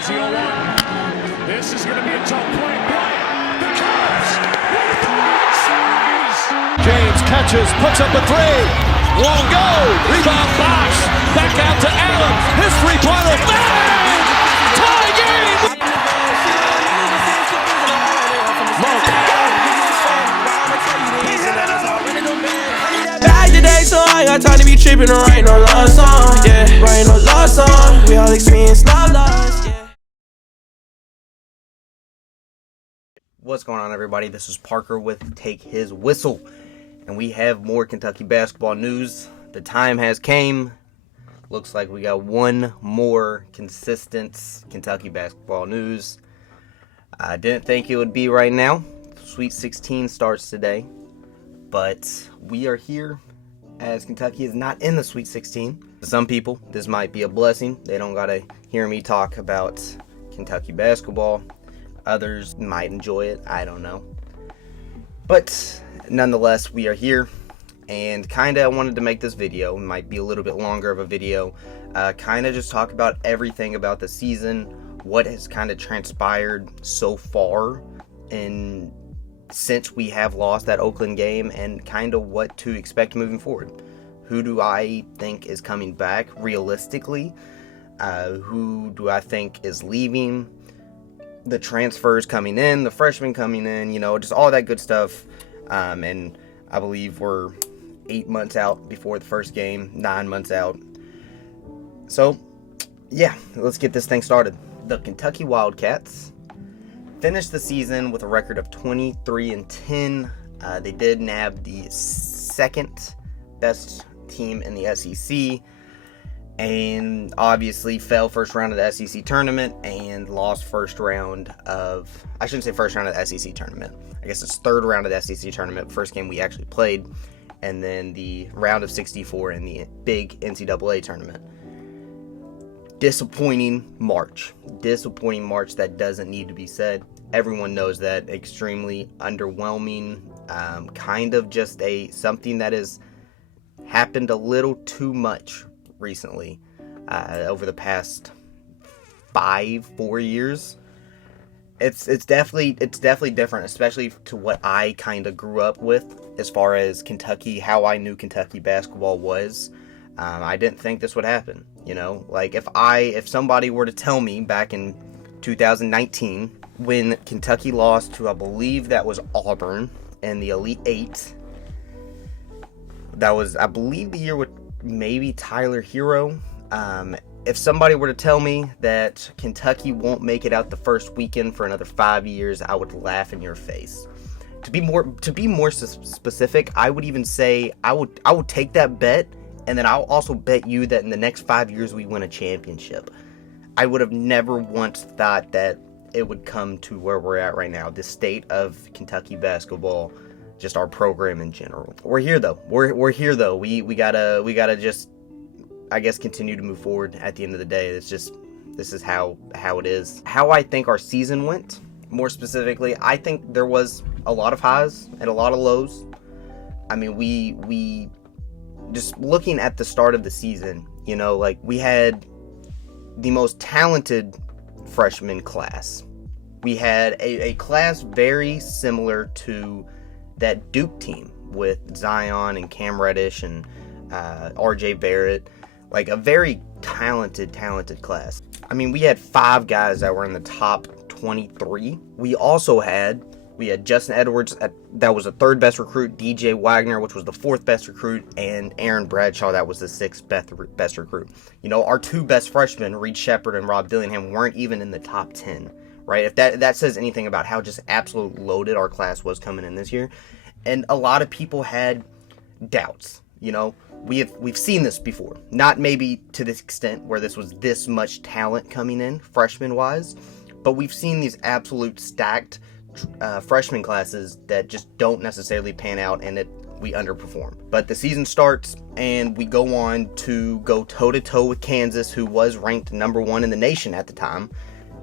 Here's the 0-1. This is going to be a tough play. Bryant, the Cavs with the right size. James catches, puts up a three. Won't go. Rebound box. Back out to Allen. His three-pointer. Bang! Tie game! Back today, so I got time to be tripping or writing no love song. Yeah, writing no love song. We all experience love loss. Yeah. What's going on, everybody? This is Parker with Take His Whistle, and we have more Kentucky basketball news. The time has came. Looks like we got one more consistent Kentucky basketball news. I didn't think it would be right now. Sweet 16 starts today, but we are here as Kentucky is not in the Sweet 16. For some people, this might be a blessing. They don't gotta hear me talk about Kentucky basketball. Others might enjoy it. I don't know. But nonetheless, we are here. And I wanted to make this video. It might be a little bit longer of a video. Just talk about everything about the season. What has transpired so far. And since we have lost that Oakland game. And what to expect moving forward. Who do I think is coming back realistically? Who do I think is leaving? The transfers coming in, the freshmen coming in, just all that good stuff. And I believe we're 8 months out before the first game, 9 months out. So, yeah, let's get this thing started. The Kentucky Wildcats finished the season with a record of 23-10. They did nab the second best team in the SEC. And obviously fell first round of the SEC tournament and lost first round of, I shouldn't say first round of the SEC tournament. I guess it's third round of the SEC tournament, first game we actually played. And then the round of 64 in the big NCAA tournament. Disappointing March that doesn't need to be said. Everyone knows that. Extremely underwhelming. Just something that has happened a little too much recently, over the past 4 years. It's definitely different, especially to what I grew up with as far as Kentucky, how I knew Kentucky basketball was. I didn't think this would happen. If somebody were to tell me back in 2019 when Kentucky lost to, I believe that was Auburn in the Elite Eight. That was, I believe, the year with maybe Tyler Hero. If somebody were to tell me that Kentucky won't make it out the first weekend for another 5 years, I would laugh in your face. To be more specific, I would even say I would take that bet, and then I'll also bet you that in the next 5 years we win a championship. I would have never once thought that it would come to where we're at right now, the state of Kentucky basketball. Just our program in general. We're here though. We're here though. We gotta just, I guess, continue to move forward. At the end of the day, this is how it is. How I think our season went. More specifically, I think there was a lot of highs and a lot of lows. I mean, we just looking at the start of the season, we had the most talented freshman class. We had a class very similar to that Duke team with Zion and Cam Reddish and RJ Barrett, a very talented class. I mean, we had 5 guys that were in the top 23. We had Justin Edwards, that was the 3rd best recruit, DJ Wagner, which was the 4th best recruit, and Aaron Bradshaw, that was the 6th best recruit. Our 2 best freshmen, Reed Shepard and Rob Dillingham, weren't even in the top 10. Right, if that says anything about how just absolute loaded our class was coming in this year. And a lot of people had doubts. We've seen this before. Not maybe to this extent where this was this much talent coming in, freshman wise, but we've seen these absolute stacked freshman classes that just don't necessarily pan out, and we underperform. But the season starts and we go on to go toe-to-toe with Kansas, who was ranked number 1 in the nation at the time.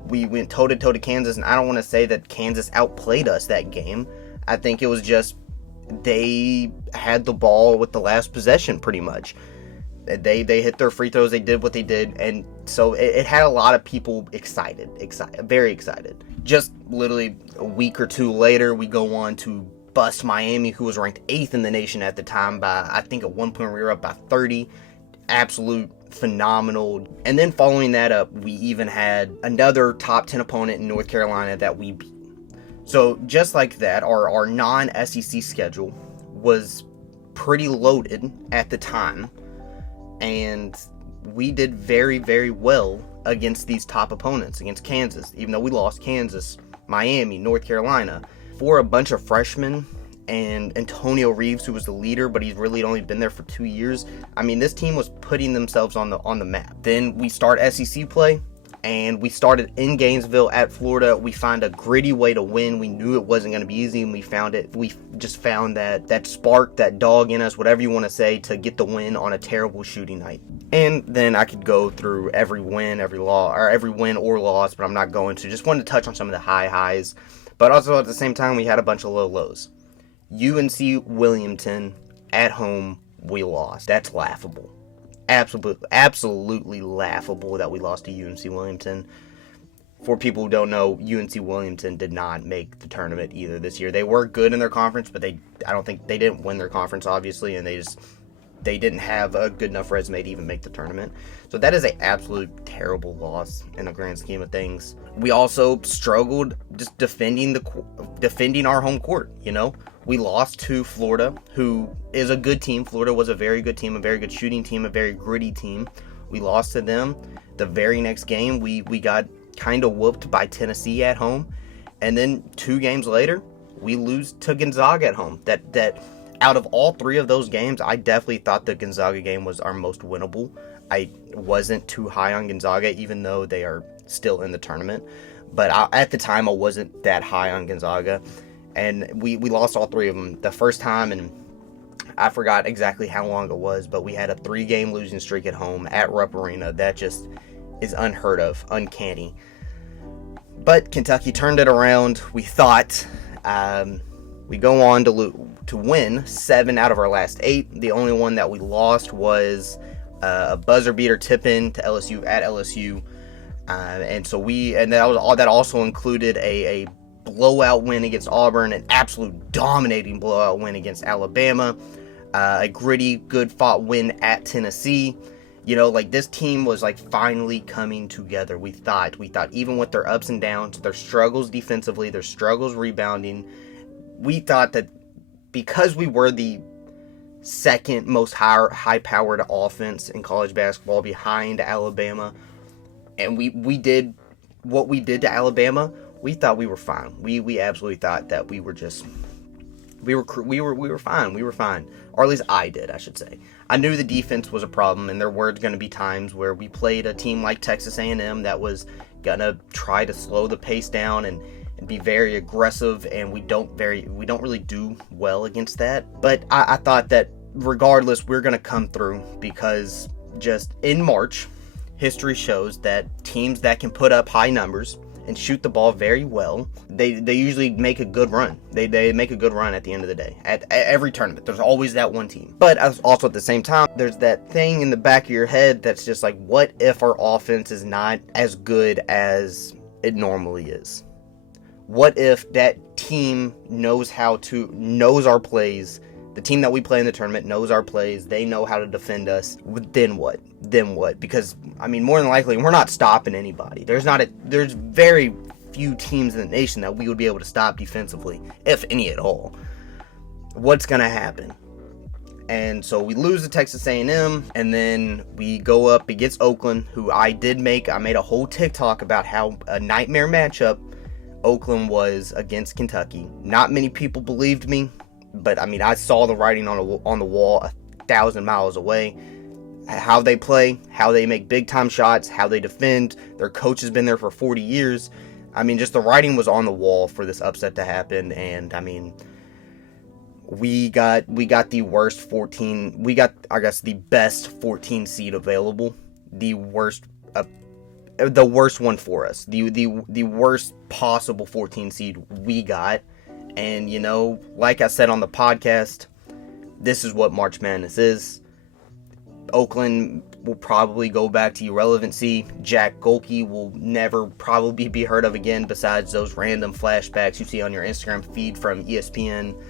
We went toe-to-toe to Kansas, and I don't want to say that Kansas outplayed us that game. I think it was just they had the ball with the last possession pretty much. They hit their free throws. They did what they did, and so it had a lot of people excited, very excited. Just literally a week or two later, we go on to bust Miami, who was ranked 8th in the nation at the time by, I think at one point we were up by 30. Absolute phenomenal. And then following that up, we even had another top 10 opponent in North Carolina that we beat. So just like that, our non-SEC schedule was pretty loaded at the time, and we did very, very well against these top opponents, against Kansas, even though we lost Kansas, Miami, North Carolina. For a bunch of freshmen and Antonio Reeves, who was the leader, but he's really only been there for 2 years. I mean, this team was putting themselves on the map. Then we start SEC play, and we started in Gainesville at Florida. We found a gritty way to win. We knew it wasn't going to be easy, and we found it. We just found that spark, that dog in us, whatever you want to say, to get the win on a terrible shooting night. And then I could go through every win, every win or loss, but I'm not going to. Just wanted to touch on some of the highs, but also at the same time, we had a bunch of low lows. UNC Wilmington at home, we lost. That's laughable. Absolutely laughable that we lost to UNC Wilmington. For people who don't know, UNC Wilmington did not make the tournament either this year. They were good in their conference, but I don't think they didn't win their conference, obviously, and they didn't have a good enough resume to even make the tournament. So that is an absolute terrible loss in the grand scheme of things. We also struggled just defending our home court, you know. We lost to Florida, who is a good team. Florida was a very good team, a very good shooting team, a very gritty team. We lost to them. The very next game, we got kind of whooped by Tennessee at home. And then 2 games later, we lose to Gonzaga at home. That out of all 3 of those games, I definitely thought the Gonzaga game was our most winnable. I wasn't too high on Gonzaga, even though they are still in the tournament. But at the time, I wasn't that high on Gonzaga. And we lost all 3 of them. The first time, and I forgot exactly how long it was, but we had a 3-game losing streak at home at Rupp Arena. That just is unheard of, uncanny. But Kentucky turned it around. We thought. We go on to win 7 out of our last 8. The only one that we lost was a buzzer beater tip-in to LSU at LSU. That also included a blowout win against Auburn, an absolute dominating blowout win against Alabama, a gritty, good fought win at Tennessee. You know, like, this team was like finally coming together. We thought even with their ups and downs, their struggles defensively, their struggles rebounding, we thought that because we were the second most high-powered offense in college basketball behind Alabama, and we did what we did to Alabama, we thought we were fine. We absolutely thought that we were fine. We were fine. Or at least I did, I should say. I knew the defense was a problem, and there were going to be times where we played a team like Texas A&M that was going to try to slow the pace down and be very aggressive, and we don't really do well against that. But I thought that regardless, we're going to come through, because just in March, history shows that teams that can put up high numbers and shoot the ball very well, they usually make a good run. They make a good run at the end of the day. At every tournament, there's always that one team. But also at the same time, there's that thing in the back of your head that's just like, what if our offense is not as good as it normally is? What if that team knows our plays? The team that we play in the tournament knows our plays. They know how to defend us. Then what? Because, I mean, more than likely, we're not stopping anybody. There's very few teams in the nation that we would be able to stop defensively, if any at all. What's going to happen? And so we lose to Texas A&M, and then we go up against Oakland, who I made a whole TikTok about how a nightmare matchup Oakland was against Kentucky. Not many people believed me, but I mean, I saw the writing on the wall 1,000 miles away. How they play, how they make big time shots, how they defend. Their coach has been there for 40 years. I mean, just the writing was on the wall for this upset to happen. And I mean, we got the worst 14. We got, I guess, the best 14 seed available. The worst one for us. The worst possible 14 seed we got. And, you know, like I said on the podcast, this is what March Madness is. Oakland will probably go back to irrelevancy. Jack Golke will never probably be heard of again besides those random flashbacks you see on your Instagram feed from ESPN.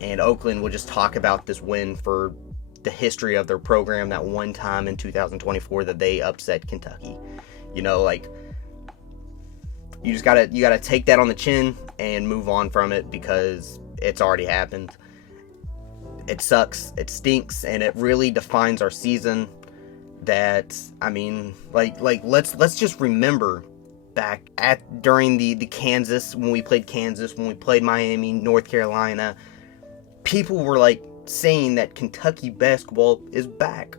And Oakland will just talk about this win for the history of their program, that one time in 2024 that they upset Kentucky. You know, like, you gotta take that on the chin and move on from it because it's already happened. It sucks, it stinks, and it really defines our season. That, I mean, like let's just remember back during the Kansas, when we played Kansas, when we played Miami, North Carolina, people were like saying that Kentucky basketball is back,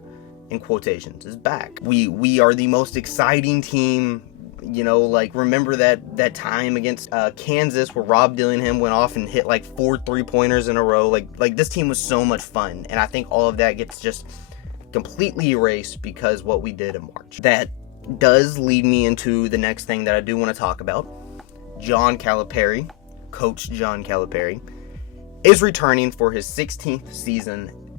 in quotations, is back. We are the most exciting team. You know, like, remember that time against Kansas where Rob Dillingham went off and hit like 4 3-pointers in a row. Like this team was so much fun, and I think all of that gets just completely erased because what we did in March. That does lead me into the next thing that I do want to talk about. John Calipari, Coach John Calipari, is returning for his 16th season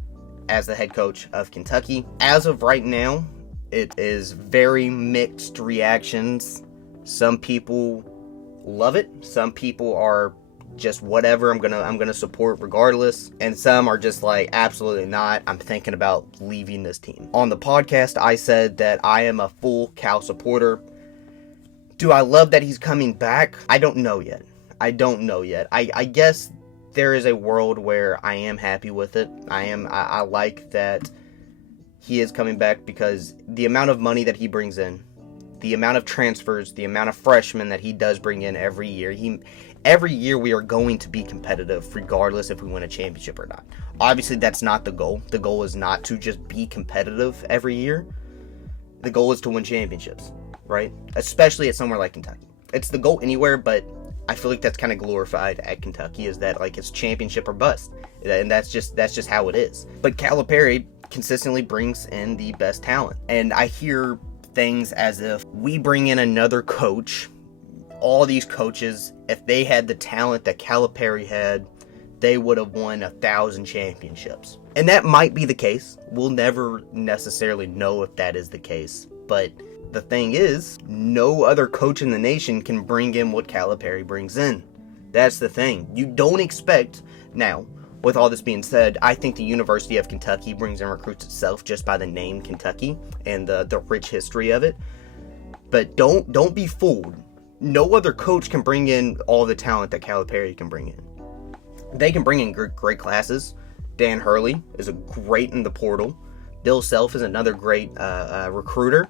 as the head coach of Kentucky. As of right now, it is very mixed reactions. Some people love it. Some people are just whatever. I'm gonna support regardless. And some are just like, absolutely not. I'm thinking about leaving this team. On the podcast, I said that I am a full Cal supporter. Do I love that he's coming back? I don't know yet. I guess there is a world where I am happy with it. I like that he is coming back because the amount of money that he brings in, the amount of transfers, the amount of freshmen that he does bring in every year, every year we are going to be competitive regardless if we win a championship or not. Obviously, that's not the goal. The goal is not to just be competitive every year. The goal is to win championships, right? Especially at somewhere like Kentucky. It's the goal anywhere, but I feel like that's kind of glorified at Kentucky, is that like it's championship or bust. And that's just how it is. But Calipari consistently brings in the best talent. And I hear things as if we bring in another coach, all these coaches, if they had the talent that Calipari had, they would have won 1,000 championships. And that might be the case. We'll never necessarily know if that is the case. But the thing is, no other coach in the nation can bring in what Calipari brings in. That's the thing. You don't expect. Now, with all this being said, I think the University of Kentucky brings in recruits itself just by the name Kentucky and the rich history of it. But don't be fooled. No other coach can bring in all the talent that Calipari can bring in. They can bring in great classes. Dan Hurley is a great in the portal. Bill Self is another great recruiter.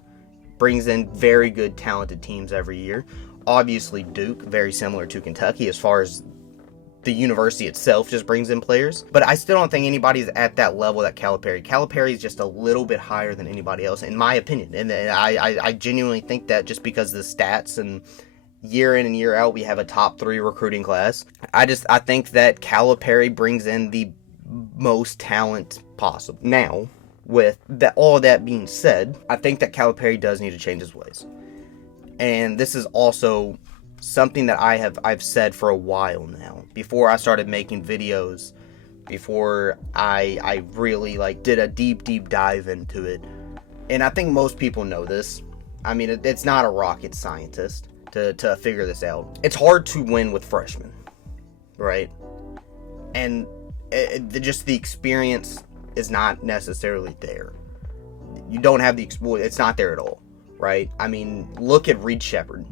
Brings in very good, talented teams every year. Obviously, Duke, very similar to Kentucky as far as the university itself just brings in players. But I still don't think anybody's at that level that Calipari. Calipari is just a little bit higher than anybody else, in my opinion. And I genuinely think that just because of the stats and year in and year out, we have a top 3 recruiting class. I think that Calipari brings in the most talent possible. Now, with all that being said, I think that Calipari does need to change his ways. And this is also something that I've said for a while now. Before I started making videos, before I really did a deep dive into it. And I think most people know this. I mean, it's not a rocket scientist to figure this out. It's hard to win with freshmen, right? And just the experience is not necessarily there. You don't have it's not there at all, right? I mean, look at Reed Sheppard.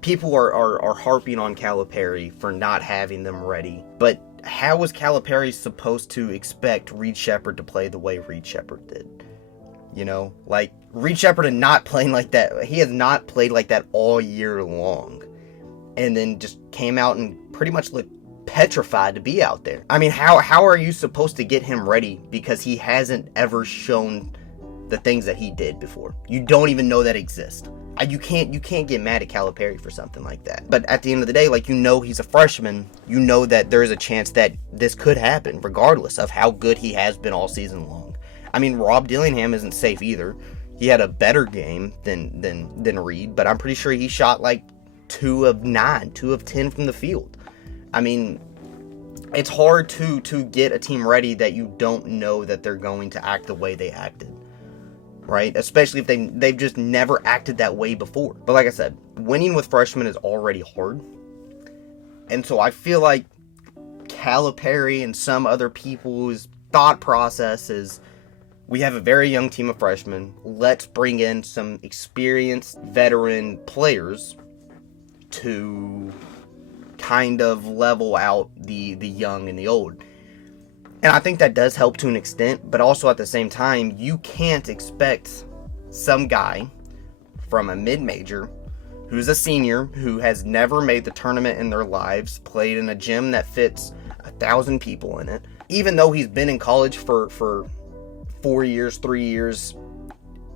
People are harping on Calipari for not having them ready, but how was Calipari supposed to expect Reed Sheppard to play the way Reed Sheppard did? You know, Reed Sheppard had not playing like that. He has not played like that all year long, and then just came out and pretty much looked petrified to be out there. I mean, how are you supposed to get him ready because he hasn't ever shown the things that he did before? You don't even know that exist. You can't get mad at Calipari for something like that. But at the end of the day, he's a freshman. You know that there is a chance that this could happen, regardless of how good he has been all season long. I mean, Rob Dillingham isn't safe either. He had a better game than Reed, but I'm pretty sure he shot 2 of 9, 2 of 10 from the field. I mean, it's hard to get a team ready that you don't know that they're going to act the way they acted. right? Especially if they've just never acted that way before. But like I said, winning with freshmen is already hard. And so I feel like Calipari and some other people's thought process is, we have a very young team of freshmen. Let's bring in some experienced veteran players to kind of level out the young and the old. And I think that does help to an extent, but also at the same time, you can't expect some guy from a mid-major who's a senior, who has never made the tournament in their lives, played in a gym that fits 1,000 people in it, even though he's been in college for 4 years, 3 years,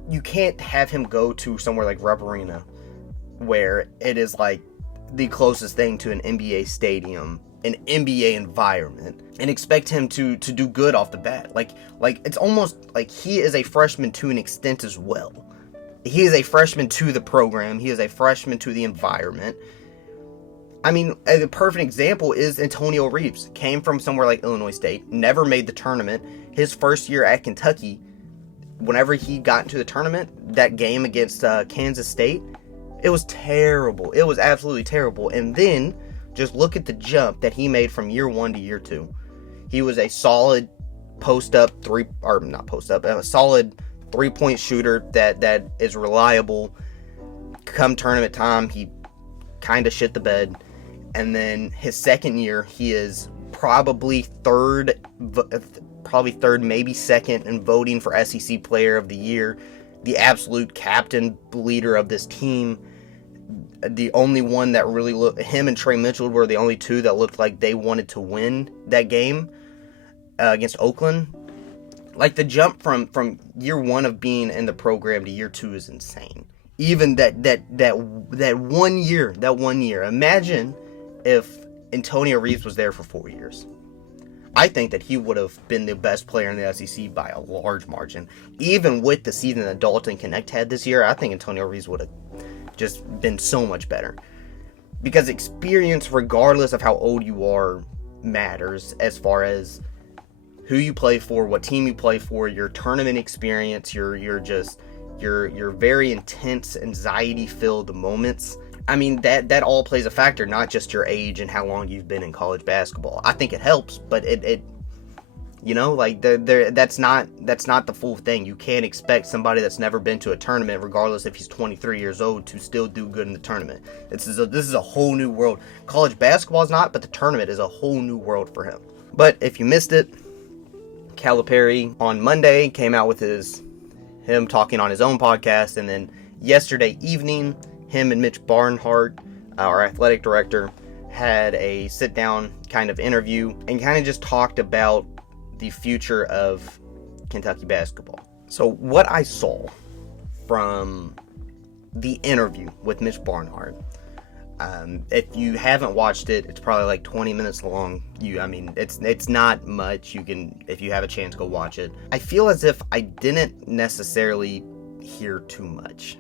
you can't have him go to somewhere like Rupp Arena, where it is like the closest thing to an NBA stadium, an NBA environment, and expect him to do good off the bat. Like it's almost like he is a freshman to an extent as well. He is a freshman to the program. He is a freshman to the environment. I mean, a perfect example is Antonio Reeves. Came from somewhere like Illinois State, never made the tournament. His first year at Kentucky, whenever he got into the tournament, that game against Kansas State, it was terrible. It was absolutely terrible. And then, just look at the jump that he made from year 1 to year 2. He was a solid a solid 3-point shooter that is reliable. Come tournament time, he kind of shit the bed. And then his second year, he is probably third, maybe second in voting for SEC Player of the Year. The absolute captain, leader of this team. The only one that really looked, him and Trey Mitchell were the only two that looked like they wanted to win that game against Oakland. Like, the jump from year 1 of being in the program to year 2 is insane. Even that 1 year. Imagine if Antonio Reeves was there for 4 years. I think that he would have been the best player in the SEC by a large margin. Even with the season that Dalton Connect had this year, I think Antonio Reeves would have just been so much better. Because experience, regardless of how old you are, matters as far as who you play for, what team you play for, your tournament experience, your very intense, anxiety-filled moments. I mean, that all plays a factor, not just your age and how long you've been in college basketball. I think it helps, but it you know, like, that's not the full thing. You can't expect somebody that's never been to a tournament, regardless if he's 23 years old, to still do good in the tournament. This is a whole new world. College basketball is not, but the tournament is a whole new world for him. But if you missed it, Calipari on Monday came out with him talking on his own podcast, and then yesterday evening, him and Mitch Barnhart, our athletic director, had a sit-down kind of interview and kind of just talked about the future of Kentucky basketball. So what I saw from the interview with Mitch Barnhart, if you haven't watched it, it's probably like 20 minutes long. It's not much. You can, if you have a chance, go watch it. I feel as if I didn't necessarily hear too much.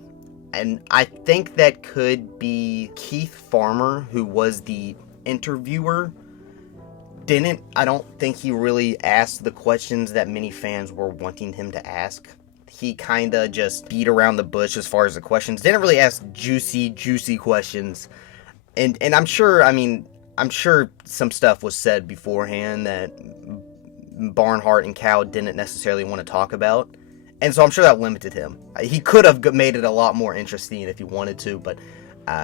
And I think that could be Keith Farmer, who was the interviewer. I don't think he really asked the questions that many fans were wanting him to ask. He kind of just beat around the bush as far as the questions. Didn't really ask juicy questions. And I'm sure some stuff was said beforehand that Barnhart and Cal didn't necessarily want to talk about. And so I'm sure that limited him. He could have made it a lot more interesting if he wanted to, but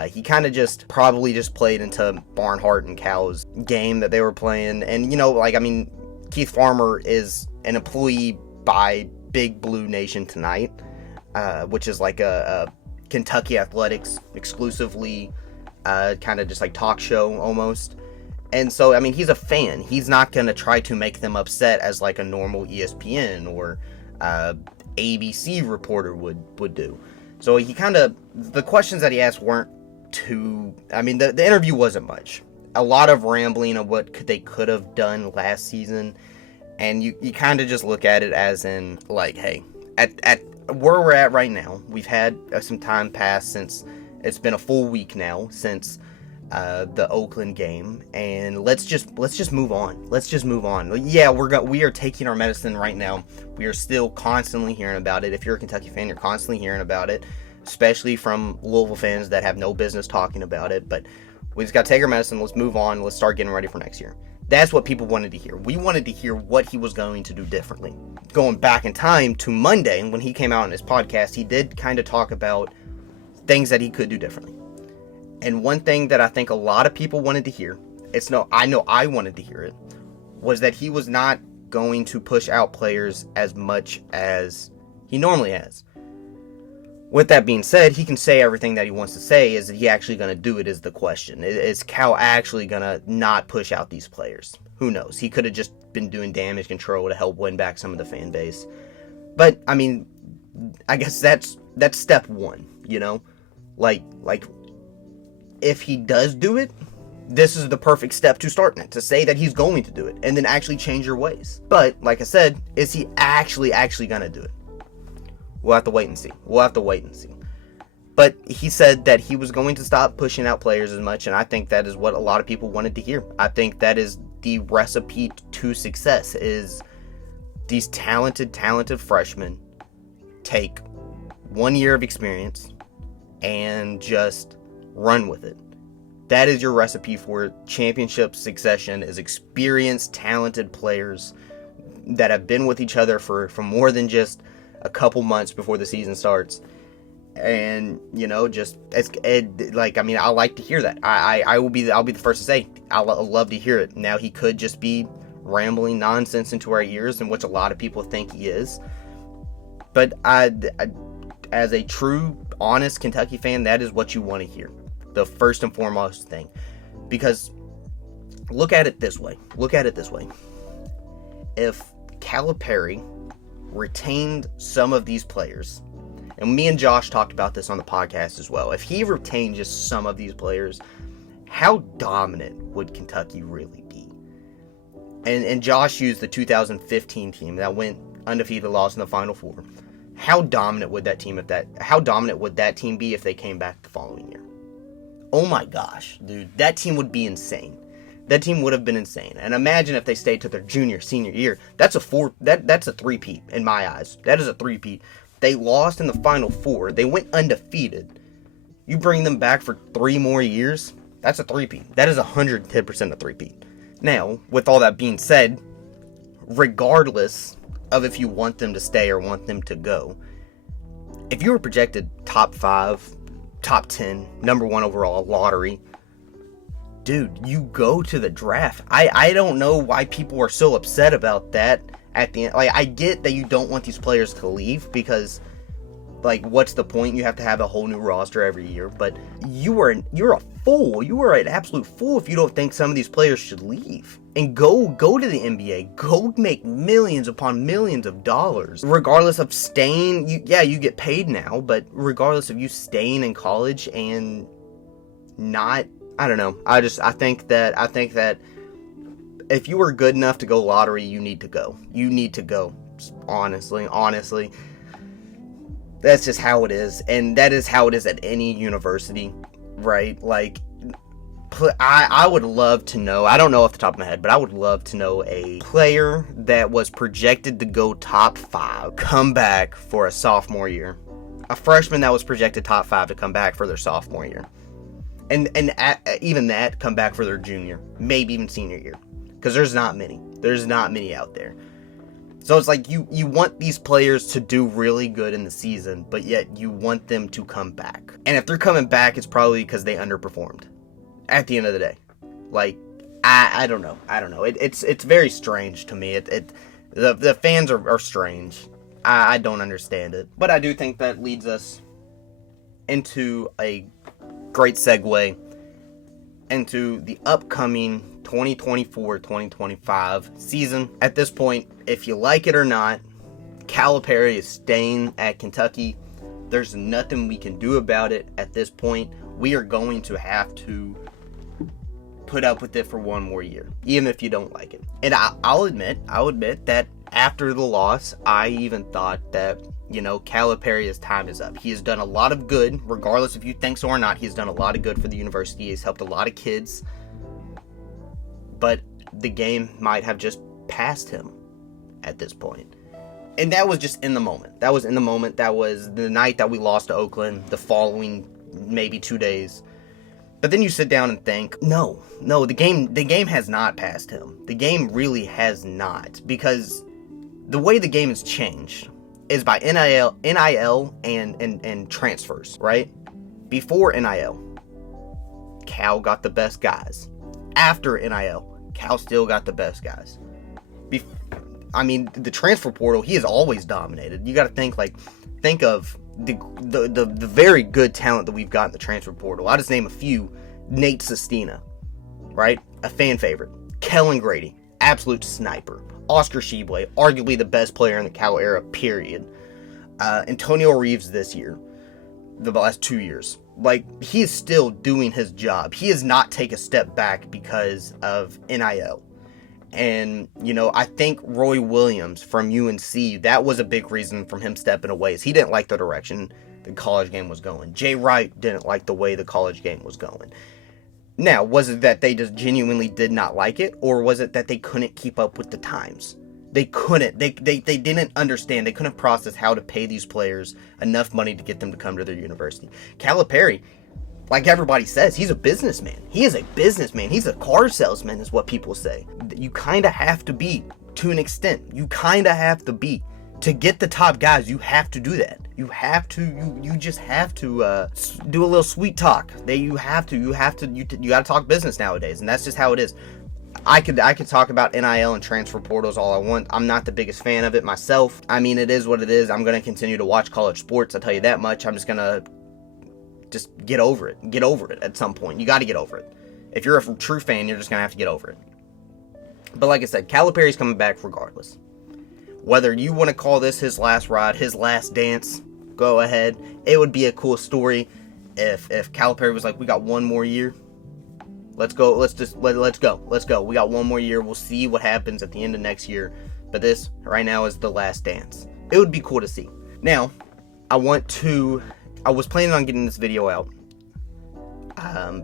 he kind of probably just played into Barnhart and Cal's game that they were playing. And, Keith Farmer is an employee by Big Blue Nation Tonight, which is like a Kentucky athletics exclusively kind of just like talk show almost. And so, he's a fan. He's not going to try to make them upset as like a normal ESPN or ABC reporter would do. So he the questions that he asked weren't too, the interview wasn't much. A lot of rambling of what they could have done last season. And you kind of just look at it as in, like, hey, at where we're at right now, we've had some time pass since, it's been a full week now since the Oakland game, and let's just move on. Let's just move on. Yeah, we are taking our medicine right now. We are still constantly hearing about it. If you're a Kentucky fan, you're constantly hearing about it, especially from Louisville fans that have no business talking about it. But we just got to take our medicine. Let's move on. Let's start getting ready for next year. That's what people wanted to hear. We wanted to hear what he was going to do differently. Going back in time to Monday, when he came out on his podcast, he did kind of talk about things that he could do differently. And one thing that I think a lot of people wanted to hear, I know I wanted to hear it, was that he was not going to push out players as much as he normally has. With that being said, he can say everything that he wants to say. Is he actually going to do it is the question. Is Cal actually going to not push out these players? Who knows? He could have just been doing damage control to help win back some of the fan base. But, I mean, I guess that's step one, you know? Like, if he does do it, this is the perfect step to starting it, to say that he's going to do it, and then actually change your ways. But, like I said, is he actually going to do it? We'll have to wait and see. But he said that he was going to stop pushing out players as much, and I think that is what a lot of people wanted to hear. I think that is the recipe to success, is these talented freshmen take 1 year of experience and just run with it. That is your recipe for championship succession, is experienced, talented players that have been with each other for more than just a couple months before the season starts. And, you know, I like to hear that. I'll be the first to say, I'll love to hear it. Now, he could just be rambling nonsense into our ears, and which a lot of people think he is. But as a true, honest Kentucky fan, that is what you want to hear. The first and foremost thing. Because look at it this way. If Calipari retained some of these players, and me and Josh talked about this on the podcast as well, if he retained just some of these players, how dominant would Kentucky really be? And Josh used the 2015 team that went undefeated, lost in the Final Four. How dominant would that team be if they came back the following year? Oh my gosh, dude, that team would be insane. That team would have been insane. And imagine if they stayed to their senior year. That's a three-peat in my eyes. That is a three-peat. They lost in the Final Four. They went undefeated. You bring them back for 3 more years, that's a three-peat. That is 110% a three-peat. Now, with all that being said, regardless of if you want them to stay or want them to go, if you were projected top 5, top 10, number 1 overall lottery, dude, you go to the draft. I don't know why people are so upset about that at the end. Like, I get that you don't want these players to leave, because, like, what's the point? You have to have a whole new roster every year. But you're a fool. You are an absolute fool if you don't think some of these players should leave and go to the NBA. Go make millions upon millions of dollars. Regardless of staying, you get paid now, but regardless of you staying in college and not, I don't know. I think that if you were good enough to go lottery, you need to go. You need to go. Honestly. That's just how it is. And that is how it is at any university, right? Like, I would love to know, I don't know off the top of my head, but I would love to know a player that was projected to go top 5, come back for a sophomore year. A freshman that was projected top 5 to come back for their sophomore year. And even that, come back for their junior, maybe even senior year. Because there's not many. There's not many out there. So it's like you want these players to do really good in the season, but yet you want them to come back. And if they're coming back, it's probably because they underperformed at the end of the day. Like, I don't know. It's very strange to me. The fans are strange. I don't understand it. But I do think that leads us into a great segue into the upcoming 2024-2025 season. At this point, if you like it or not, Calipari is staying at Kentucky. There's nothing we can do about it at this point. We are going to have to put up with it for 1 more year, even if you don't like it. And I'll admit that after the loss, I even thought that Calipari's time is up. He has done a lot of good, regardless if you think so or not. He has done a lot of good for the university. He's helped a lot of kids. But the game might have just passed him at this point. And that was just in the moment. That was in the moment. That was the night that we lost to Oakland, the following maybe 2 days. But then you sit down and think, no, the game has not passed him. The game really has not. Because the way the game has changed is by NIL and transfers, right? Before NIL, Cal got the best guys. After NIL, Cal still got the best guys. The transfer portal, he has always dominated. You got to think of the very good talent that we've got in the transfer portal. I'll just name a few. Nate Sestina, right? A fan favorite. Kellen Grady, absolute sniper. Oscar Sheboy, arguably the best player in the Cal era, period. Antonio Reeves this year, the last 2 years. He is still doing his job. He has not taken a step back because of NIL. And, I think Roy Williams from UNC, that was a big reason from him stepping away. Is he didn't like the direction the college game was going. Jay Wright didn't like the way the college game was going. Now, was it that they just genuinely did not like it? Or was it that they couldn't keep up with the times? They couldn't. They didn't understand. They couldn't process how to pay these players enough money to get them to come to their university. Calipari, like everybody says, he's a businessman. He is a businessman. He's a car salesman is what people say. You kind of have to be, to an extent. You kind of have to be. To get the top guys, you have to do that. You have to, you just have to do a little sweet talk. You got to talk business nowadays, and that's just how it is. I could talk about NIL and transfer portals all I want. I'm not the biggest fan of it myself. It is what it is. I'm going to continue to watch college sports. I'll tell you that much. I'm just going to get over it. Get over it at some point. You got to get over it. If you're a true fan, you're just going to have to get over it. But like I said, Calipari's coming back regardless. Whether you want to call this his last ride, his last dance, go ahead. It would be a cool story if Calipari was like, we got one more year. Let's go. Let's go. We got one more year. We'll see what happens at the end of next year. But this right now is the last dance. It would be cool to see. Now, I was planning on getting this video out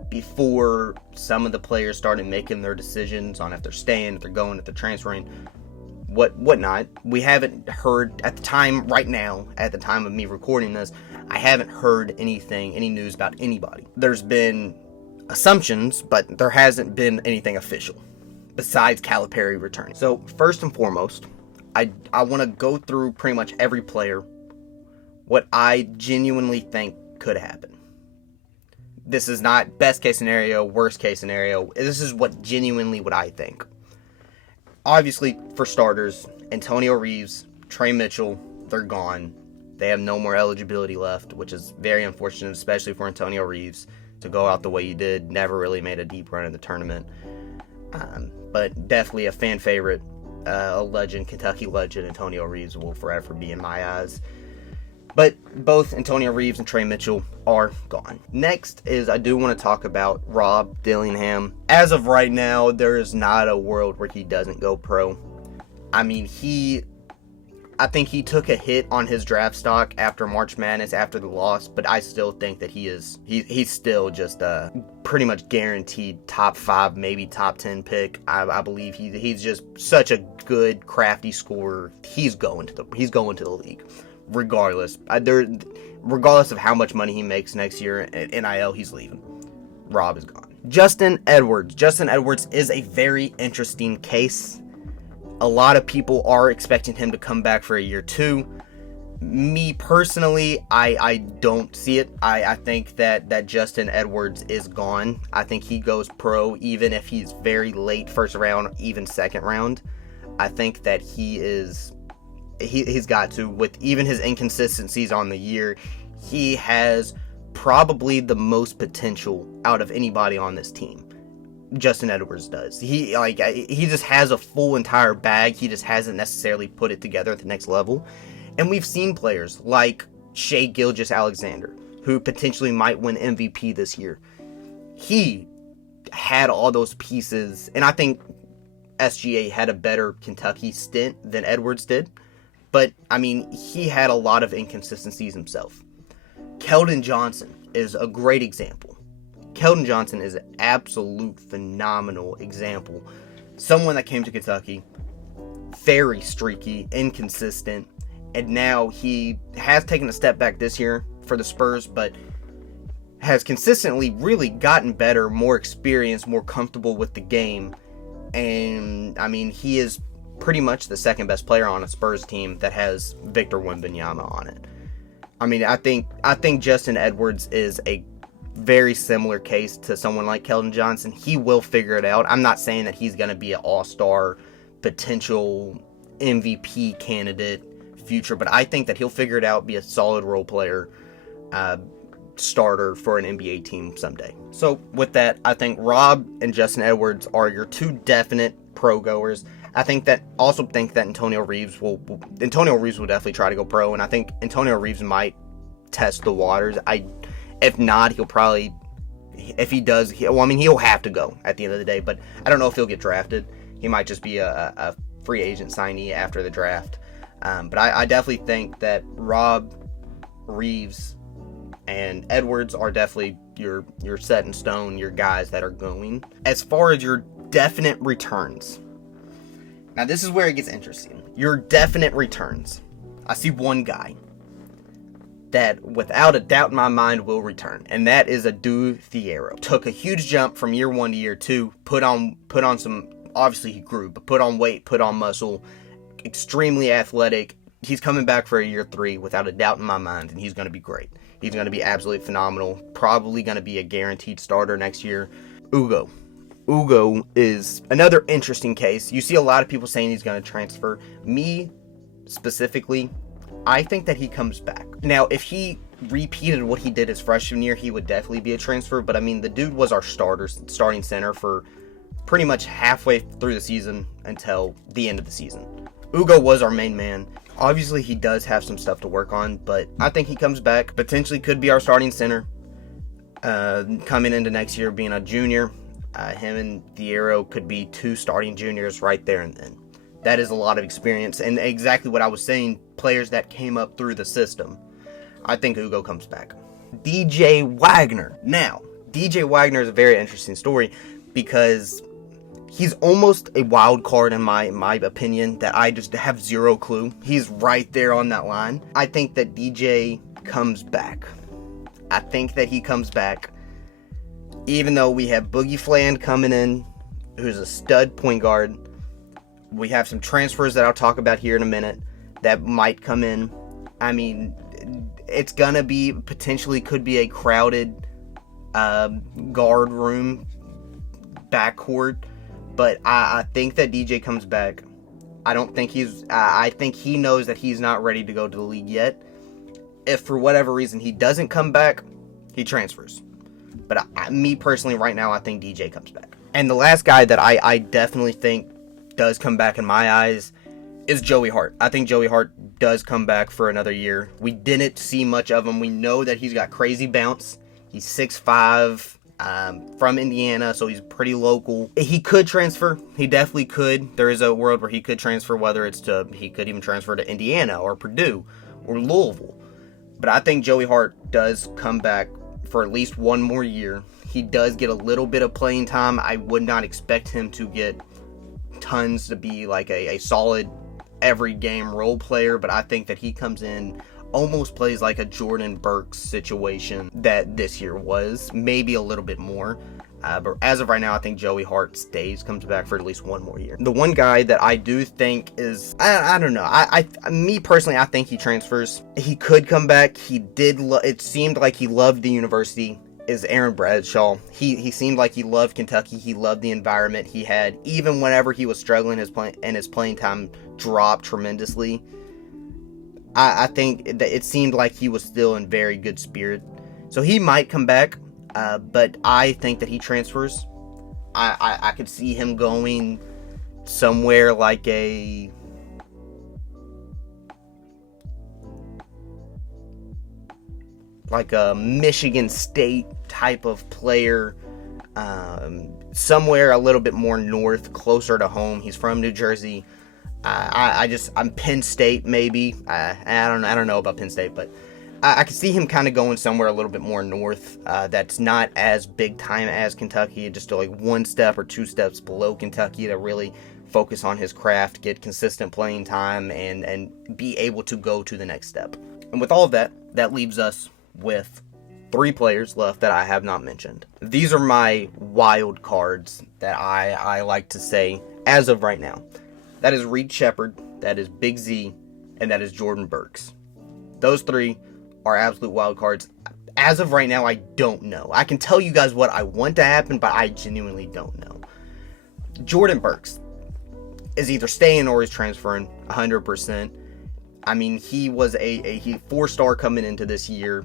before some of the players started making their decisions on if they're staying, if they're going, if they're transferring, whatnot. We haven't heard at the time, right now, at the time of me recording this, I haven't heard any news about anybody. There's been assumptions, but there hasn't been anything official besides Calipari returning. So first and foremost, I want to go through pretty much every player, what I genuinely think could happen. This is not best case scenario, worst case scenario. This is what I think. Obviously, for starters, Antonio Reeves, Trey Mitchell, they're gone. They have no more eligibility left, which is very unfortunate, especially for Antonio Reeves to go out the way he did. Never really made a deep run in the tournament. But definitely a fan favorite, a legend, Kentucky legend. Antonio Reeves will forever be in my eyes. But both Antonio Reeves and Trey Mitchell are gone. Next is I do want to talk about Rob Dillingham. As of right now, there is not a world where he doesn't go pro. I think he took a hit on his draft stock after March Madness, after the loss, but I still think that he's still just a pretty much guaranteed top 5, maybe top 10 pick. I believe he's just such a good, crafty scorer. He's going to the league. Regardless of how much money he makes next year at NIL, he's leaving. Rob is gone. Justin Edwards. Justin Edwards is a very interesting case. A lot of people are expecting him to come back for a year 2. Me personally, I don't see it. I think that Justin Edwards is gone. I think he goes pro even if he's very late first round, even second round. I think that he's got to, with even his inconsistencies on the year, he has probably the most potential out of anybody on this team. Justin Edwards does. He just has a full entire bag. He just hasn't necessarily put it together at the next level. And we've seen players like Shai Gilgeous-Alexander, who potentially might win MVP this year. He had all those pieces, and I think SGA had a better Kentucky stint than Edwards did. But, I mean, he had a lot of inconsistencies himself. Keldon Johnson is a great example. Keldon Johnson is an absolute phenomenal example. Someone that came to Kentucky, very streaky, inconsistent, and now he has taken a step back this year for the Spurs, but has consistently really gotten better, more experienced, more comfortable with the game. And, I mean, he is pretty much the second best player on a Spurs team that has Victor Wembanyama on it. I mean, I think Justin Edwards is a very similar case to someone like Keldon Johnson. He will figure it out. I'm not saying that he's going to be an all-star, potential MVP candidate future, but I think that he'll figure it out, be a solid role player, starter for an NBA team someday. So with that, I think Rob and Justin Edwards are your two definite pro goers. I think that Antonio Reeves will definitely try to go pro, and I think Antonio Reeves might test the waters. If not, he'll probably, if he does, he'll have to go at the end of the day, but I don't know if he'll get drafted. He might just be a free agent signee after the draft. But I definitely think that Rob, Reeves, and Edwards are definitely your set in stone, your guys that are going. As far as your definite returns, now this is where it gets interesting. Your definite returns. I see one guy that without a doubt in my mind will return, and that is Adou Therio. Took a huge jump from year 1 to year 2, put on some, obviously he grew, but put on weight, put on muscle, extremely athletic. He's coming back for a year 3 without a doubt in my mind, and he's going to be great. He's going to be absolutely phenomenal, probably going to be a guaranteed starter next year. Ugo is another interesting case. You see a lot of people saying he's going to transfer. Me, specifically, I think that he comes back. Now, if he repeated what he did his freshman year, he would definitely be a transfer. But, I mean, the dude was our starting center for pretty much halfway through the season until the end of the season. Ugo was our main man. Obviously, he does have some stuff to work on, but I think he comes back. Potentially could be our starting center coming into next year, being a junior. Him and Therio could be 2 starting juniors right there and then. That is a lot of experience, and exactly what I was saying, players that came up through the system. I think Ugo comes back. DJ Wagner. Now, DJ Wagner is a very interesting story because he's almost a wild card in my opinion that I just have zero clue. He's right there on that line. I think that DJ comes back. I think that he comes back. Even though we have Boogie Fland coming in, who's a stud point guard. We have some transfers that I'll talk about here in a minute that might come in. I mean, it's going to be, potentially could be a crowded guard room backcourt. But I think that DJ comes back. I think he knows that he's not ready to go to the league yet. If for whatever reason he doesn't come back, he transfers. But me personally right now, I think DJ comes back. And the last guy that I definitely think does come back in my eyes is Joey Hart. I think Joey Hart does come back for another year. We didn't see much of him. We know that he's got crazy bounce. He's 6'5", from Indiana, so he's pretty local. He could transfer. He definitely could. There is a world where he could transfer, he could even transfer to Indiana or Purdue or Louisville. But I think Joey Hart does come back for at least one more year. He does get a little bit of playing time. I would not expect him to get tons to be like a solid every game role player, but I think that he comes in, almost plays like a Jordan Burks situation that this year was, maybe a little bit more. But as of right now, I think Joey Hart comes back for at least one more year. The one guy that I do think is, I don't know. Me personally, I think he transfers. He could come back. It seemed like he loved the university. Is Aaron Bradshaw. He seemed like he loved Kentucky. He loved the environment he had. Even whenever he was struggling, his playing time dropped tremendously. I think that it seemed like he was still in very good spirit. So he might come back, but I think that he transfers. I could see him going somewhere like a Michigan State type of player, somewhere a little bit more north, closer to home. He's from New Jersey. I'm Penn State maybe. I don't know about Penn State, but I could see him kind of going somewhere a little bit more north. That's not as big time as Kentucky, just like 1 step or 2 steps below Kentucky to really focus on his craft, get consistent playing time, and be able to go to the next step. And with all of that, that leaves us with 3 players left that I have not mentioned. These are my wild cards that I like to say as of right now. That is Reed Sheppard, that is Big Z, and that is Jordan Burks. Those 3 are absolute wild cards. As of right now, I don't know. I can tell you guys what I want to happen, but I genuinely don't know. Jordan Burks is either staying or he's transferring 100%. I mean, he was a 4-star coming into this year,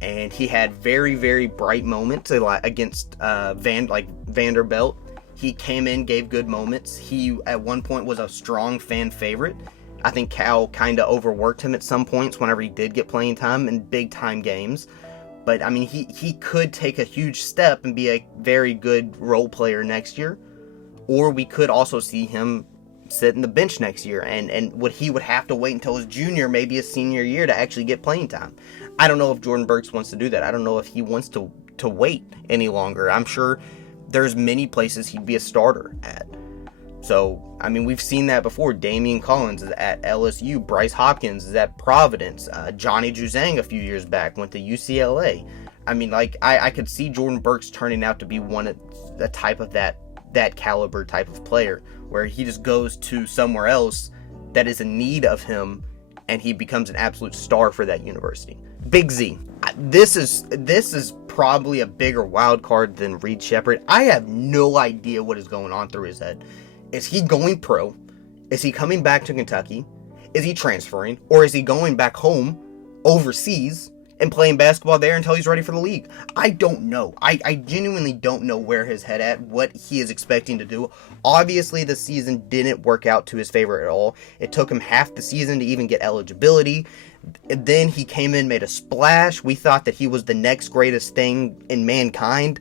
and he had very, very bright moments against Vanderbilt. He came in, gave good moments. He, at one point, was a strong fan favorite. I think Cal kind of overworked him at some points whenever he did get playing time in big-time games. But, I mean, he could take a huge step and be a very good role player next year. Or we could also see him sit in the bench next year, and he would have to wait until his junior, maybe his senior year, to actually get playing time. I don't know if Jordan Burks wants to do that. I don't know if he wants to wait any longer. I'm sure there's many places he'd be a starter at. So, I mean, we've seen that before. Damian Collins is at LSU. Bryce Hopkins is at Providence. Johnny Juzang a few years back went to UCLA. I mean, like, I could see Jordan Burks turning out to be one of the type of that caliber type of player, where he just goes to somewhere else that is in need of him, and he becomes an absolute star for that university. Big Z. This is probably a bigger wild card than Reed Sheppard. I have no idea what is going on through his head. Is he going pro? Is he coming back to Kentucky? Is he transferring? Or is he going back home overseas and playing basketball there until he's ready for the league? I don't know. I genuinely don't know where his head at, what he is expecting to do. Obviously, the season didn't work out to his favor at all. It took him half the season to even get eligibility. And then he came in, made a splash. We thought that he was the next greatest thing in mankind.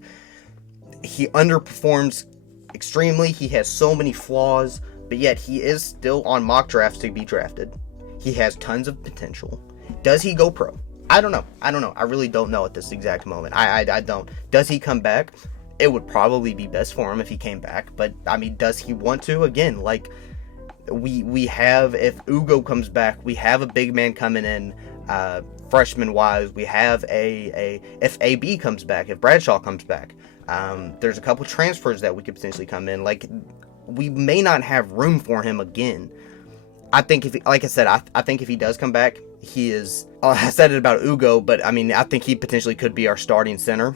He underperforms extremely. He has so many flaws, but yet he is still on mock drafts to be drafted. He has tons of potential. Does he go pro? I don't know. I really don't know at this exact moment. I don't. Does he come back? It would probably be best for him if he came back. But, I mean, does he want to? Again, like, we have, if Ugo comes back, we have a big man coming in, freshman-wise. We have if AB comes back, if Bradshaw comes back. There's a couple transfers that we could potentially come in. Like, we may not have room for him again. I think I think if he does come back, he is, I said it about Ugo, but I mean, I think he potentially could be our starting center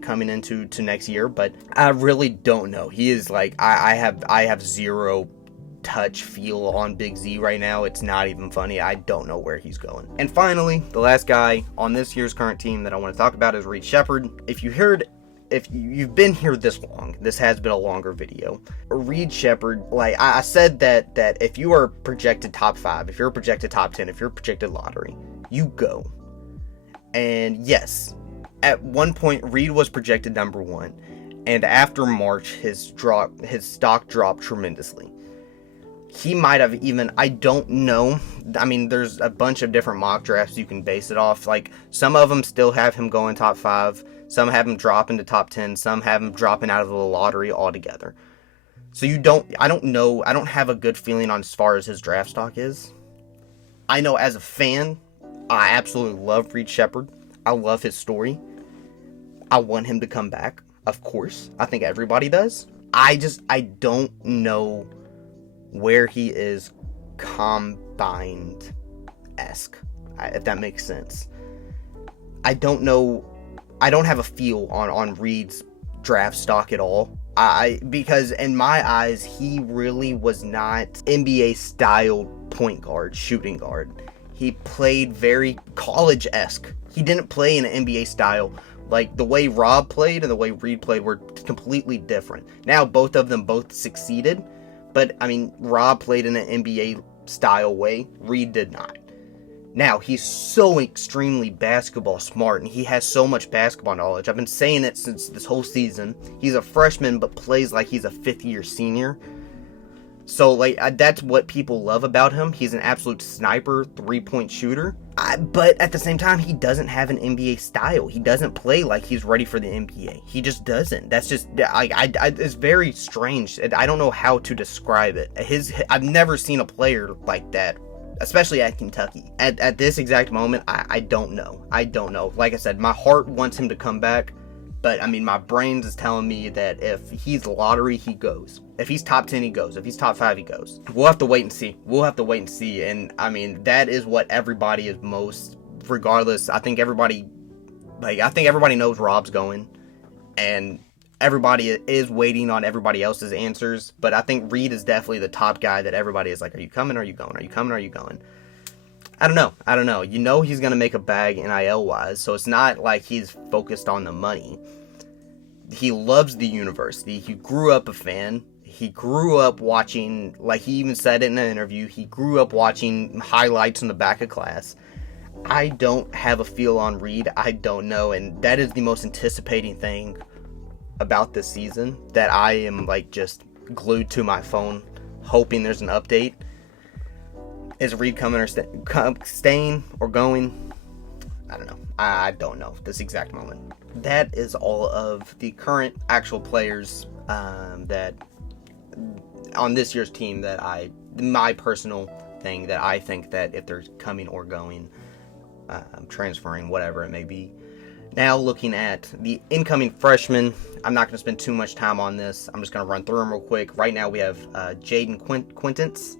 coming into next year, but I really don't know. He is like, I have zero touch feel on Big Z right now. It's not even funny. I don't know where he's going. And finally, the last guy on this year's current team that I want to talk about is Reed Sheppard. If you've been here this long, this has been a longer video. Reed Sheppard, like I said that if you are projected top 5, if you're projected top 10, if you're projected lottery, you go. And yes, at one point Reed was projected number 1, and after March his stock dropped tremendously. He might have even, I don't know. I mean, there's a bunch of different mock drafts you can base it off. Like, some of them still have him going top 5. Some have him dropping to top 10. Some have him dropping out of the lottery altogether. So I don't know. I don't have a good feeling on as far as his draft stock is. I know as a fan, I absolutely love Reed Sheppard. I love his story. I want him to come back, of course. I think everybody does. I don't know where he is combined-esque, if that makes sense. I don't know. I don't have a feel on Reed's draft stock at all. Because in my eyes, he really was not NBA-style point guard, shooting guard. He played very college-esque. He didn't play in an NBA style. Like, the way Rob played and the way Reed played were completely different. Now, both of them succeeded. But, I mean, Rob played in an NBA-style way. Reed did not. Now, he's so extremely basketball smart, and he has so much basketball knowledge. I've been saying it since this whole season. He's a freshman, but plays like he's a fifth-year senior. So, like, that's what people love about him. He's an absolute sniper, three-point shooter. But at the same time, he doesn't have an NBA style. He doesn't play like he's ready for the NBA. He just doesn't. That's just, it's very strange. I don't know how to describe it. I've never seen a player like that, especially at Kentucky. At this exact moment, I don't know. I don't know. Like I said, my heart wants him to come back. But, I mean, my brains is telling me that if he's lottery, he goes. If he's top 10, he goes. If he's top 5, he goes. We'll have to wait and see. And, I mean, that is what everybody is most, regardless. I think everybody knows Rob's going. And everybody is waiting on everybody else's answers. But I think Reed is definitely the top guy that everybody is like, are you coming or are you going? Are you coming or are you going? I don't know. You know he's going to make a bag NIL-wise, so it's not like he's focused on the money. He loves the university. He grew up a fan. He grew up watching, like he even said in an interview, he grew up watching highlights in the back of class. I don't have a feel on Reed. I don't know, and that is the most anticipating thing about this season, that I am like just glued to my phone, hoping there's an update. Is Reed coming or staying or going? I don't know. I don't know this exact moment. That is all of the current actual players that on this year's team that my personal thing that I think that if they're coming or going, transferring, whatever it may be. Now looking at the incoming freshmen, I'm not going to spend too much time on this. I'm just going to run through them real quick. Right now we have Jaden Quintance.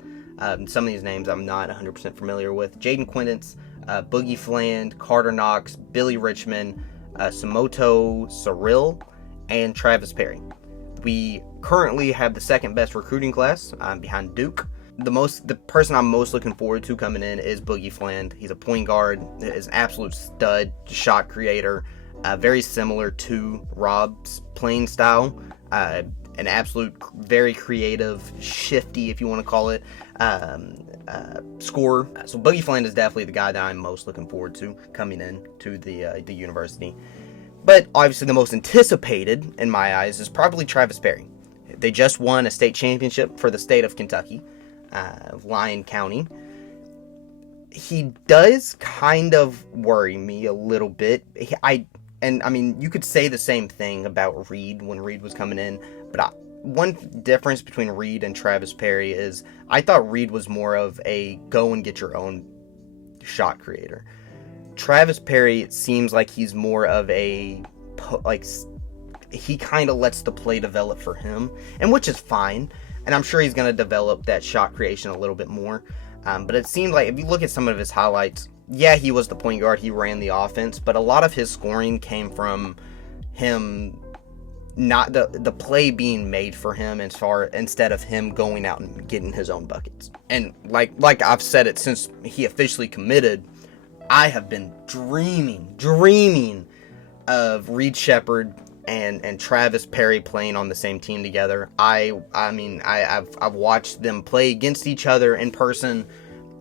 Some of these names I'm not 100% familiar with. Jaden Quintance, Boogie Fland, Carter Knox, Billy Richmond, Samoto Cyril, and Travis Perry. We currently have the second best recruiting class behind Duke. The person I'm most looking forward to coming in is Boogie Fland. He's a point guard, is an absolute stud shot creator, very similar to Rob's playing style. An absolute, very creative, shifty, if you want to call it, scorer. So Boogie Fland is definitely the guy that I'm most looking forward to coming in to the university. But obviously the most anticipated, in my eyes, is probably Travis Perry. They just won a state championship for the state of Kentucky, Lyon County. He does kind of worry me a little bit. And I mean, you could say the same thing about Reed when Reed was coming in, but one difference between Reed and Travis Perry is I thought Reed was more of a go and get your own shot creator. Travis Perry, it seems like he's more of a, like, he kind of lets the play develop for him, and which is fine, and I'm sure he's going to develop that shot creation a little bit more, but it seemed like if you look at some of his highlights, yeah, he was the point guard, he ran the offense, but a lot of his scoring came from him, not the play being made for him instead of him going out and getting his own buckets. And like I've said it since he officially committed, I have been dreaming of Reed Sheppard and Travis Perry playing on the same team together. I've watched them play against each other in person.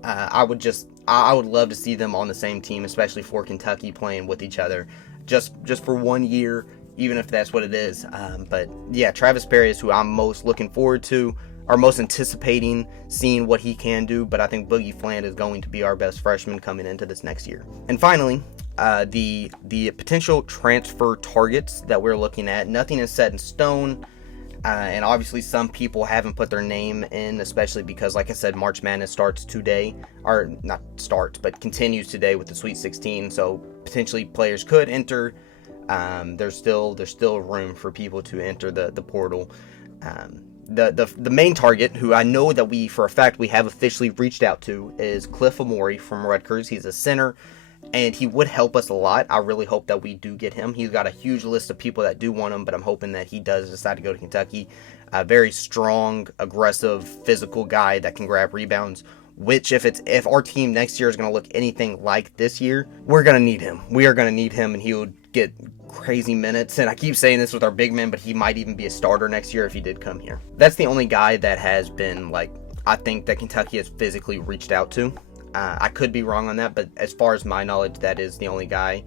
I would love to see them on the same team, especially for Kentucky playing with each other, just for 1 year, even if that's what it is. But yeah, Travis Perry is who I'm most looking forward to, or most anticipating seeing what he can do. But I think Boogie Fland is going to be our best freshman coming into this next year. And finally, the potential transfer targets that we're looking at. Nothing is set in stone. And obviously some people haven't put their name in, especially because, like I said, March Madness starts today, or not starts, but continues today with the Sweet 16. So potentially players could enter. There's still room for people to enter the portal. The main target, who I know that we for a fact we have officially reached out to, is Cliff Amori from Rutgers. He's a center, and he would help us a lot. I really hope that we do get him. He's got a huge list of people that do want him, but I'm hoping that he does decide to go to Kentucky. A very strong, aggressive, physical guy that can grab rebounds, which if our team next year is going to look anything like this year, we're going to need him. We are going to need him, and he would get crazy minutes. And I keep saying this with our big men, but he might even be a starter next year if he did come here. That's the only guy that has been, I think that Kentucky has physically reached out to. I could be wrong on that, but as far as my knowledge, that is the only guy.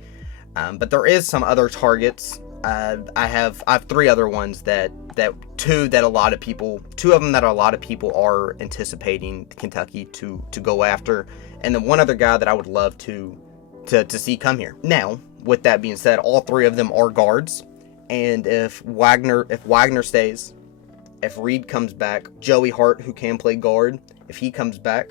But there is some other targets I have 3 other ones two of them that a lot of people are anticipating Kentucky to go after, and then one other guy that I would love to see come here. Now, with that being said, all 3 of them are guards, and if Wagner stays, if Reed comes back, Joey Hart, who can play guard, if he comes back,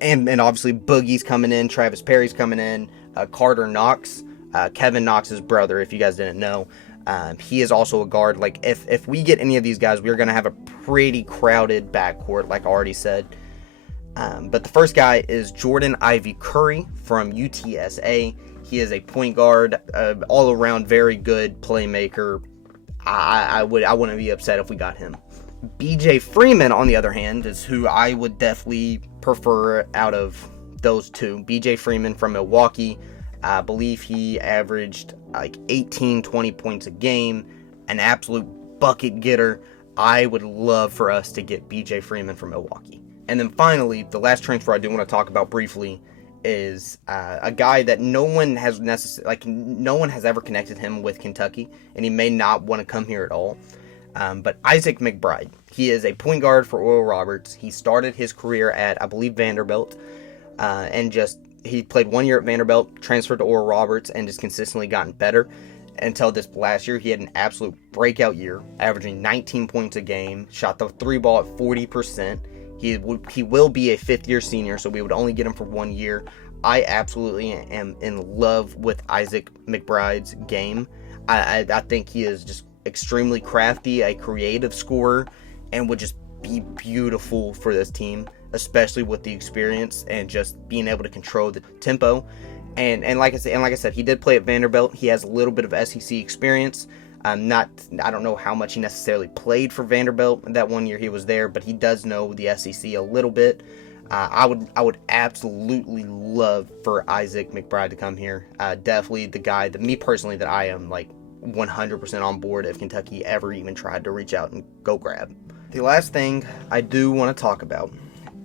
and obviously Boogie's coming in, Travis Perry's coming in, Carter Knox, Kevin Knox's brother, if you guys didn't know, he is also a guard. Like, if we get any of these guys, we're going to have a pretty crowded backcourt, like I already said. But the first guy is Jordan Ivy Curry from UTSA. He is a point guard, all around very good playmaker. I wouldn't be upset if we got him. BJ Freeman, on the other hand, is who I would definitely prefer out of those 2. BJ Freeman from Milwaukee. I believe he averaged like 18, 20 points a game, an absolute bucket getter. I would love for us to get BJ Freeman from Milwaukee. And then finally, the last transfer I do want to talk about briefly is a guy that no one has ever connected him with Kentucky, and he may not want to come here at all. But Isaac McBride, he is a point guard for Oral Roberts. He started his career at, I believe, Vanderbilt, he played 1 year at Vanderbilt, transferred to Oral Roberts, and just consistently gotten better until this last year. He had an absolute breakout year, averaging 19 points a game, shot the 3 ball at 40%. He will be a 5th-year senior, so we would only get him for 1 year. I absolutely am in love with Isaac McBride's game. I think he is just extremely crafty, a creative scorer, and would just be beautiful for this team, especially with the experience and just being able to control the tempo. And like I said, he did play at Vanderbilt. He has a little bit of SEC experience. I don't know how much he necessarily played for Vanderbilt that 1 year he was there, but he does know the SEC a little bit. I would absolutely love for Isaac McBride to come here. Definitely the guy me personally that I am like 100% on board if Kentucky ever even tried to reach out and go grab. The last thing I do want to talk about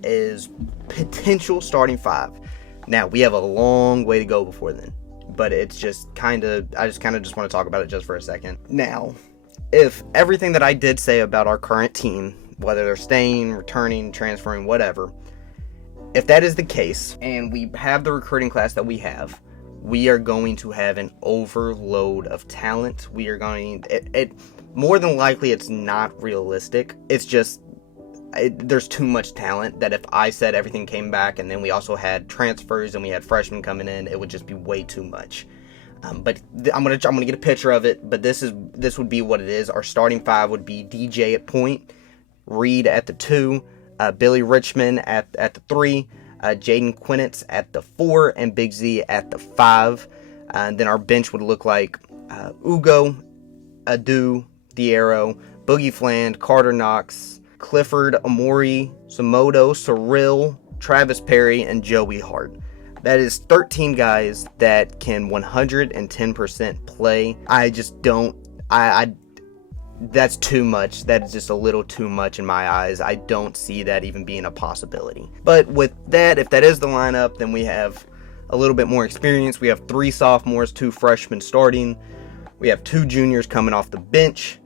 is potential starting 5. Now, we have a long way to go before then, but it's just I just want to talk about it just for a second. Now, if everything that I did say about our current team, whether they're staying, returning, transferring, whatever, if that is the case, and we have the recruiting class that we have, we are going to have an overload of talent. We are going, more than likely, it's not realistic. It's just, there's too much talent that if I said everything came back and then we also had transfers and we had freshmen coming in, it would just be way too much. But I'm gonna get a picture of it. But this would be what it is. Our starting 5 would be DJ at point, Reed at the 2, Billy Richmond at the 3, Jaden Quinitz at the 4, and Big Z at the 5. And then our bench would look like Ugo, Adou Therio, Boogie Fland, Carter Knox, Clifford Amori, Samodo, Cyril, Travis Perry, and Joey Hart. That is 13 guys that can 110% play. I just don't... that's too much. That is just a little too much in my eyes. I don't see that even being a possibility. But with that, if that is the lineup, then we have a little bit more experience. We have 3 sophomores, 2 freshmen starting. We have 2 juniors coming off the bench.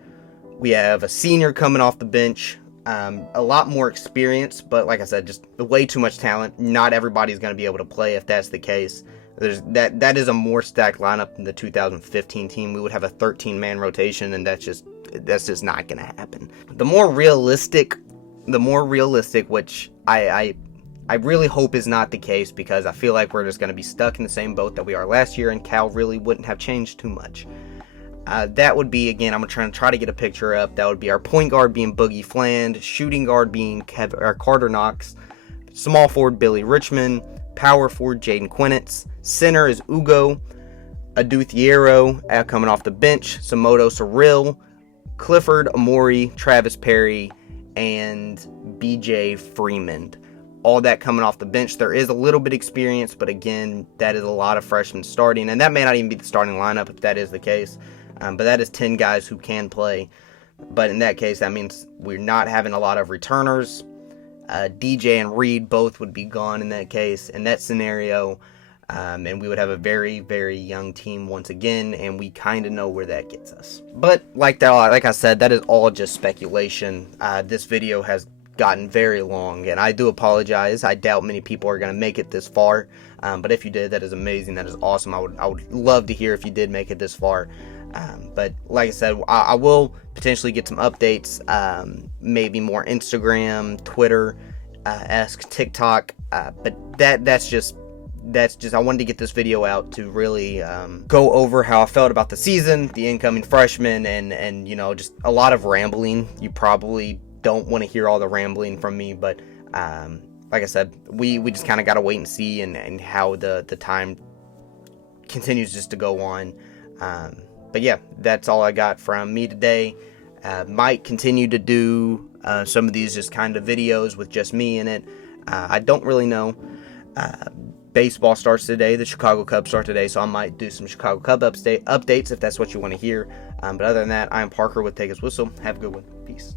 We have a senior coming off the bench. A lot more experience, but like I said, just way too much talent. Not everybody's going to be able to play if that's the case. That is a more stacked lineup than the 2015 team. We would have a 13-man rotation, and that's just not going to happen. The more realistic, which I really hope is not the case, because I feel like we're just going to be stuck in the same boat that we are last year, and Cal really wouldn't have changed too much. That would be, again, I'm going to try to get a picture up. That would be our point guard being Boogie Fland, shooting guard being Carter Knox, small forward Billy Richmond, power forward Jaden Quinitz, center is Ugo, Adou Therio coming off the bench, Samodo Cyril, Clifford Amori, Travis Perry, and BJ Freeman. All that coming off the bench. There is a little bit of experience, but again, that is a lot of freshmen starting, and that may not even be the starting lineup if that is the case. But that is 10 guys who can play. But in that case, that means we're not having a lot of returners. DJ and Reed both would be gone in that case. In that scenario, and we would have a very, very young team once again, and we kind of know where that gets us. But like I said, that is all just speculation. This video has gotten very long, and I do apologize. I doubt many people are going to make it this far, but if you did, that is amazing. That is awesome. I would love to hear if you did make it this far. But like I said, I will potentially get some updates, maybe more Instagram, Twitter, TikTok, but that's just I wanted to get this video out to really go over how I felt about the season, the incoming freshmen, and you know, just a lot of rambling. You probably don't want to hear all the rambling from me, but like I said, we just kind of got to wait and see, and how the time continues just to go on. But yeah, that's all I got from me today. Might continue to do some of these just kind of videos with just me in it. I don't really know. Baseball starts today. The Chicago Cubs start today, so I might do some Chicago Cub updates if that's what you want to hear. But other than that, I'm Parker with Take His Whistle. Have a good one. Peace.